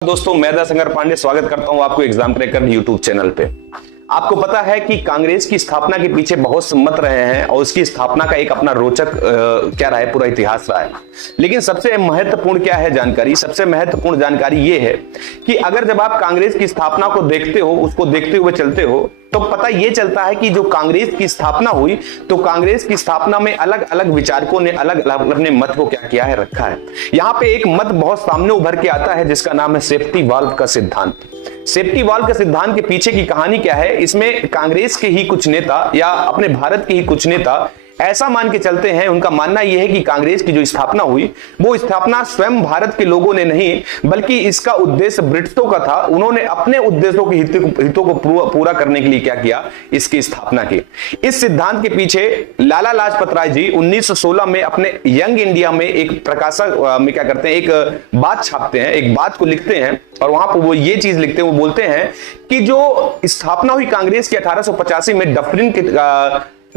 दोस्तों, मैं दशंकर पांडे स्वागत करता हूं आपको एग्जाम क्रैकर यूट्यूब चैनल पे। आपको पता है कि कांग्रेस की स्थापना के पीछे बहुत सम्मत रहे हैं और उसकी स्थापना का एक अपना रोचक क्या रहा है, पूरा इतिहास रहा है। लेकिन सबसे महत्वपूर्ण क्या है जानकारी, सबसे महत्वपूर्ण जानकारी ये है कि अगर जब आप कांग्रेस की स्थापना को देखते हो, उसको देखते हुए चलते हो, तो पता ये चलता है कि जो कांग्रेस की स्थापना हुई, तो कांग्रेस की स्थापना में अलग अलग विचारकों ने अलग अलग अपने मत को क्या किया है, रखा है। यहां पे एक मत बहुत सामने उभर के आता है जिसका नाम है सेफ्टी वाल्व का सिद्धांत। सेफ्टी वाल्व के सिद्धांत के पीछे की कहानी क्या है, इसमें कांग्रेस के ही कुछ नेता या अपने भारत के ही कुछ नेता ऐसा मान के चलते हैं, उनका मानना यह है कि कांग्रेस की जो स्थापना हुई वो स्थापना स्वयं भारत के लोगों ने नहीं, बल्कि इसका उद्देश्य ब्रिटिशों का था। उन्होंने अपने उद्देश्यों के हितों को पूरा करने के लिए क्या किया, इसकी स्थापना की। इस सिद्धांत के पीछे लाला लाजपत राय जी 1916 में अपने यंग इंडिया में एक प्रकाशक में क्या करते हैं, एक बात छापते हैं, एक बात को लिखते हैं और वहां पर वो ये चीज लिखते हैं, वो बोलते हैं कि जो स्थापना हुई कांग्रेस की 1885 में डफरिन के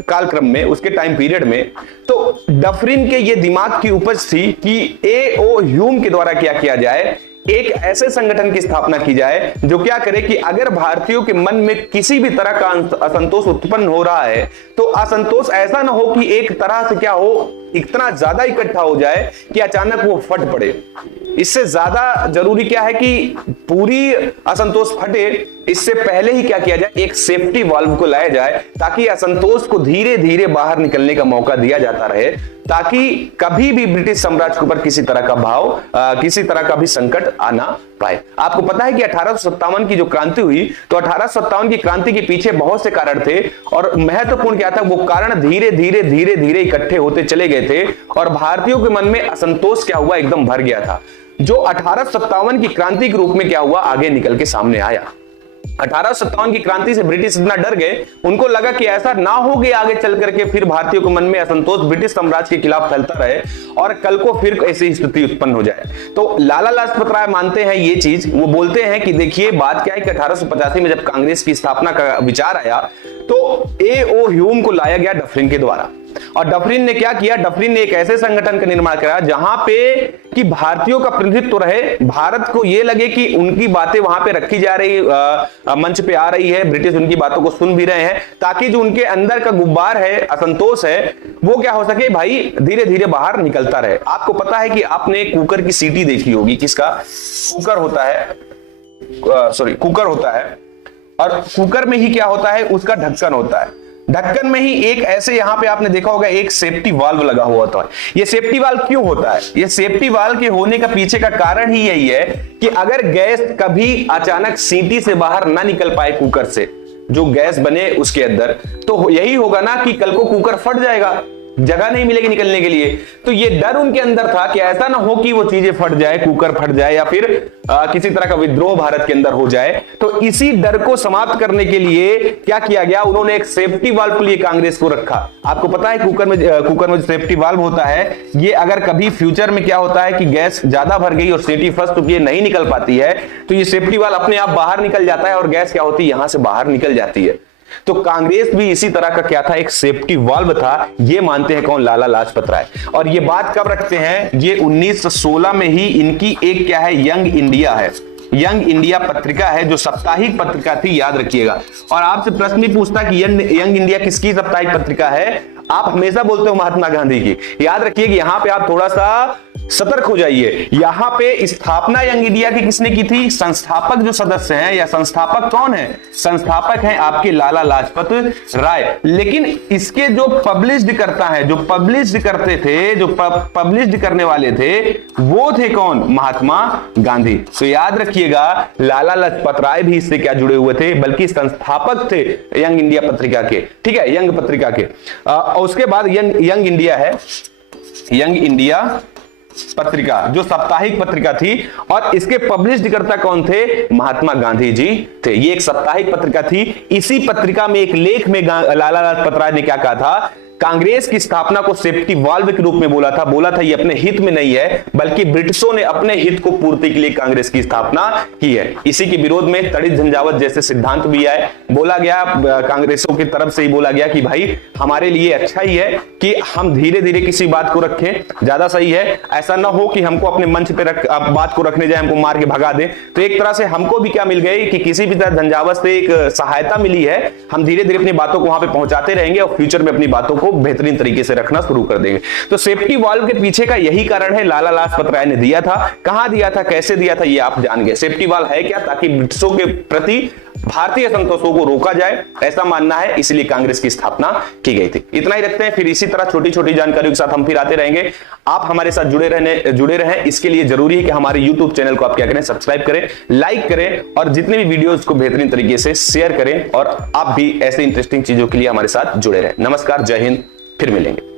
कालक्रम में, उसके टाइम पीरियड में, तो डफरिन के ये दिमाग की उपज थी कि ए.ओ. ह्यूम के द्वारा क्या किया जाए, एक ऐसे संगठन की स्थापना की जाए जो क्या करे कि अगर भारतीयों के मन में किसी भी तरह का असंतोष उत्पन्न हो रहा है, तो असंतोष ऐसा ना हो कि एक तरह से क्या हो, इतना ज्यादा इकट्ठा हो जाए कि अचानक वो फट पड़े। इससे ज्यादा जरूरी क्या है कि पूरी असंतोष फटे, इससे पहले ही क्या किया जाए, एक सेफ्टी वाल्व को लाया जाए ताकि असंतोष को धीरे धीरे बाहर निकलने का मौका दिया जाता रहे, ताकि कभी भी ब्रिटिश साम्राज्य के ऊपर किसी तरह का किसी तरह का भी संकट आना पाए। आपको पता है कि 1857 की जो क्रांति हुई, तो 1857 की क्रांति के पीछे बहुत से कारण थे और महत्वपूर्ण क्या था, वो कारण धीरे धीरे इकट्ठे होते चले गए थे और भारतीयों के मन में असंतोष क्या हुआ, एकदम भर गया था, जो 1857 की क्रांति के रूप में क्या हुआ, आगे निकल के सामने आया। 1857 की क्रांति से ब्रिटिश इतना डर गए, उनको लगा कि ऐसा ना हो गया आगे चल करके फिर भारतीयों के मन में असंतोष ब्रिटिश साम्राज्य के खिलाफ फैलता रहे और कल को फिर ऐसी स्थिति उत्पन्न हो जाए। तो लाला लाजपत राय मानते हैं ये चीज, वो बोलते हैं कि देखिए बात क्या है कि 1885 में जब कांग्रेस की स्थापना का विचार आया, तो ए.ओ. ह्यूम को लाया गया डफरिन के द्वारा। और डफरिन ने क्या किया, डफरिन ने एक ऐसे संगठन का निर्माण करा जहां पे कि भारतीयों का प्रतिनिधित्व रहे, भारत को यह लगे कि उनकी बातें वहां पे रखी जा रही, मंच पे आ रही है, ब्रिटिश उनकी बातों को सुन भी रहे हैं, ताकि जो उनके अंदर का गुब्बार है, असंतोष है, वो क्या हो सके भाई, धीरे धीरे बाहर निकलता रहे। आपको पता है कि आपने कुकर की सीटी देखी होगी, किसका कुकर होता है, कुकर होता है, और कुकर में ही क्या होता है, उसका ढक्कन होता है। ढक्कन में ही एक ऐसे यहां पे आपने देखा होगा एक सेफ्टी वाल्व लगा हुआ होता है। ये सेफ्टी वाल्व क्यों होता है, ये सेफ्टी वाल्व के होने का पीछे का कारण ही यही है कि अगर गैस कभी अचानक सीटी से बाहर ना निकल पाए, कुकर से जो गैस बने उसके अंदर, तो यही होगा ना कि कल को कुकर फट जाएगा, जगह नहीं मिलेगी निकलने के लिए। तो ये डर उनके अंदर था कि ऐसा ना हो कि वो चीजें फट जाए, कुकर फट जाए या फिर किसी तरह का विद्रोह भारत के अंदर हो जाए। तो इसी डर को समाप्त करने के लिए क्या किया गया, उन्होंने एक सेफ्टी वाल्व के लिए कांग्रेस को रखा। आपको पता है कुकर में जो सेफ्टी वाल्व होता है, ये अगर कभी फ्यूचर में क्या होता है कि गैस ज्यादा भर गई और सीटी फंस चुकी है, नहीं निकल पाती है, तो ये सेफ्टी वाल्व अपने आप बाहर निकल जाता है और गैस क्या होती है, यहां से बाहर निकल जाती है। तो कांग्रेस भी इसी तरह का क्या था, एक सेफ्टी वाल्व था, ये मानते हैं कौन, लाला लाजपत राय। और ये बात कब रखते हैं, ये 1916 में ही इनकी एक क्या है, यंग इंडिया है, यंग इंडिया पत्रिका है, जो साप्ताहिक पत्रिका थी, याद रखिएगा। और आपसे प्रश्न भी पूछता कि यंग इंडिया किसकी साप्ताहिक पत्रिका है, आप हमेशा बोलते हो महात्मा गांधी की। याद रखिए कि यहां पे आप थोड़ा सा सतर्क हो जाइए। यहां पे स्थापना यंग इंडिया की किसने की थी, संस्थापक जो सदस्य हैं या संस्थापक कौन है, संस्थापक हैं आपके लाला लाजपत राय। लेकिन इसके जो पब्लिश्ड करता है, जो पब्लिश्ड करते थे, जो पब्लिश्ड करने वाले थे, वो थे कौन, महात्मा गांधी। तो याद रखिएगा लाला लाजपत राय भी इससे क्या जुड़े हुए थे, बल्कि संस्थापक थे यंग इंडिया पत्रिका के, ठीक है, यंग पत्रिका के। और उसके बाद यंग इंडिया है, यंग इंडिया पत्रिका जो साप्ताहिक पत्रिका थी, और इसके पब्लिश्ड करता कौन थे, महात्मा गांधी जी थे। ये एक साप्ताहिक पत्रिका थी। इसी पत्रिका में एक लेख में लाला लाजपत राय ने क्या कहा था कांग्रेस की स्थापना को सेफ्टी वाल्व के रूप में बोला था ये अपने हित में नहीं है, बल्कि ब्रिटिशों ने अपने हित को पूर्ति के लिए कांग्रेस की स्थापना की है। इसी के विरोध में तड़ित झंझावत जैसे सिद्धांत भी आए। बोला गया, कांग्रेसों की तरफ से ही बोला गया कि भाई हमारे लिए अच्छा ही है कि हम धीरे धीरे किसी बात को रखें, ज्यादा सही है। ऐसा ना हो कि हमको अपने मंच पे बात को रखने जाए, हमको मार के भगा दें। तो एक तरह से हमको भी क्या मिल गई कि किसी भी तरह झंझावत से एक सहायता मिली है। हम धीरे धीरे अपनी बातों को वहां पे पहुंचाते रहेंगे और फ्यूचर में अपनी बातों को बेहतरीन तरीके से रखना शुरू कर देंगे। तो सेफ्टी वाल्व के पीछे का यही कारण है। लाला लाजपत राय ने दिया था, कहां दिया था, कैसे दिया था, ये आप जान गए। सेफ्टी वाल्व है क्या? ताकि ब्रिटिशों के प्रति भारतीय संतोषों को रोका जाए, ऐसा मानना है, इसलिए कांग्रेस की स्थापना की गई थी। इतना ही रखते हैं, फिर इसी तरह छोटी छोटी जानकारियों के साथ हम फिर आते रहेंगे। आप हमारे साथ जुड़े रहें। इसके लिए जरूरी है कि हमारे YouTube चैनल को आप क्या करें, सब्सक्राइब करें, लाइक करें और जितने भी वीडियोस को बेहतरीन तरीके से शेयर करें। और आप भी ऐसे इंटरेस्टिंग चीजों के लिए हमारे साथ जुड़े रहें। नमस्कार, जय हिंद, फिर मिलेंगे।